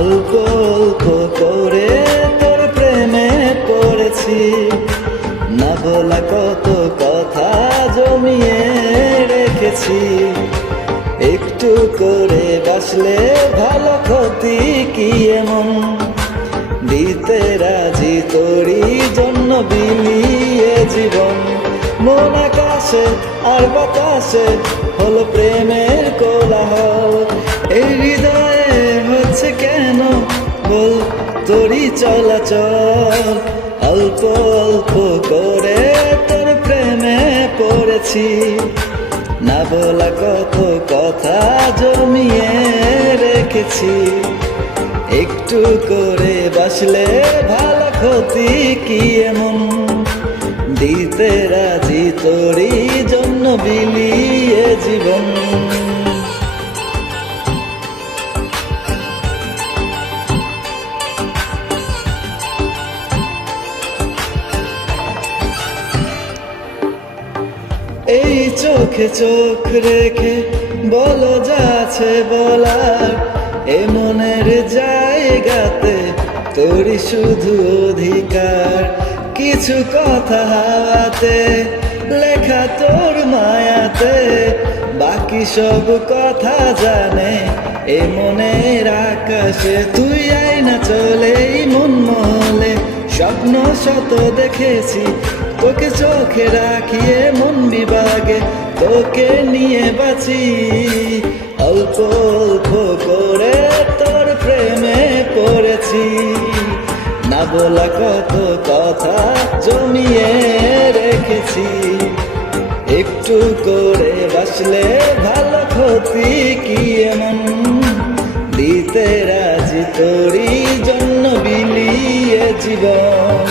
অল্প অল্প করে তোর প্রেমে পড়েছি। না বলা কত কথা জমিয়ে রেখেছি। একটু করে বাসলে ভালো ক্ষতি কি এমন? দিতে রাজি তোরই জন্য বিলিয়ে জীবন। মন আকাশে আর বাতাসে হলো প্রেমের বল তোরই চলাচল। অল্প অল্প করে তোর প্রেমে পড়েছি। না বলা কত কথা জমিয়ে রেখেছি। একটু করে বাসলে ভালো ক্ষতি কি এমন? দিতে রাজি তোরই জন্য বিলিয়ে জীবন। এই চোখে চোখ রেখে বলো যাচ্ছে বলার, এ মনের জায়গাতে তোরই শুধু অধিকার। কিছু কথা হাওয়াতে, লেখা তোর মায়াতে, বাকি সব কথা জানে এ মনের আকাশে। তুই আই না চলে মন মহলে, স্বপ্ন শত দেখেছি, তোকে চোখে রাখিয়ে তোকে নিয়ে বাঁচি। অল্প অল্প করে তোর প্রেমে পড়েছি। না বলা কত কথা জমিয়ে রেখেছি। একটু করে বাসলে ভালো ক্ষতি কি এমন? দিতে রাজি তোরই জন্য বিলিয়ে জীবন।